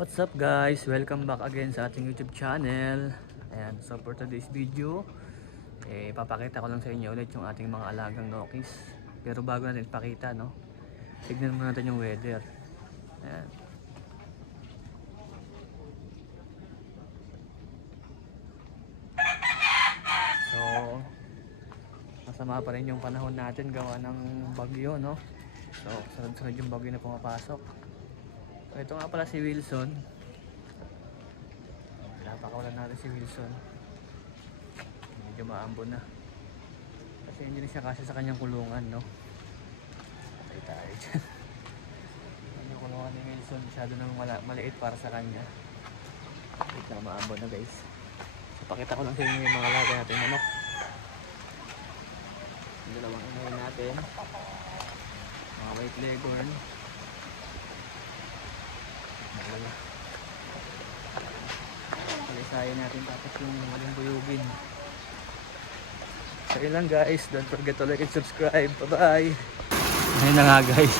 What's up guys? Welcome back again sa ating YouTube channel. Ayan, so for today's video, papakita ko lang sa inyo ulit yung ating mga alagang Nokis. Pero bago natin ipakita, no? Tignan muna natin yung weather. Ayan. So, masama pa rin yung panahon natin gawa ng bagyo, no? So, sunod-sunod yung bagyo na pumapasok. So, ito nga pala si Wilson. Napakawalan natin si Wilson. Medyo maambon na. Kasi hindi na siya kasi sa kanyang kulungan, no? Patay tayo dyan. Yung kulungan ni Wilson, masyado nang maliit para sa kanya. Wait na, maambon na guys. So, pakita ko lang sa inyo yung mga alaga natin manok. Yung dalawang inahin natin. Mga white leghorn. Malala. Palisayan natin tapos yung buyugin. So yun lang guys, don't forget to like and subscribe. Bye bye. Ayun na nga guys,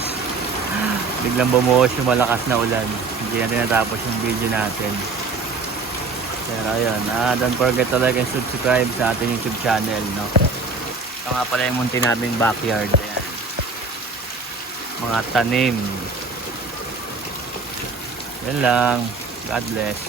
biglang bumuhos yung malakas na ulan. Hindi natin natapos yung video natin. Pero ayun, don't forget to like and subscribe sa ating YouTube channel, no? Ito nga pala yung munti naming backyard. Ayan. Mga tanim. Yan lang. God bless.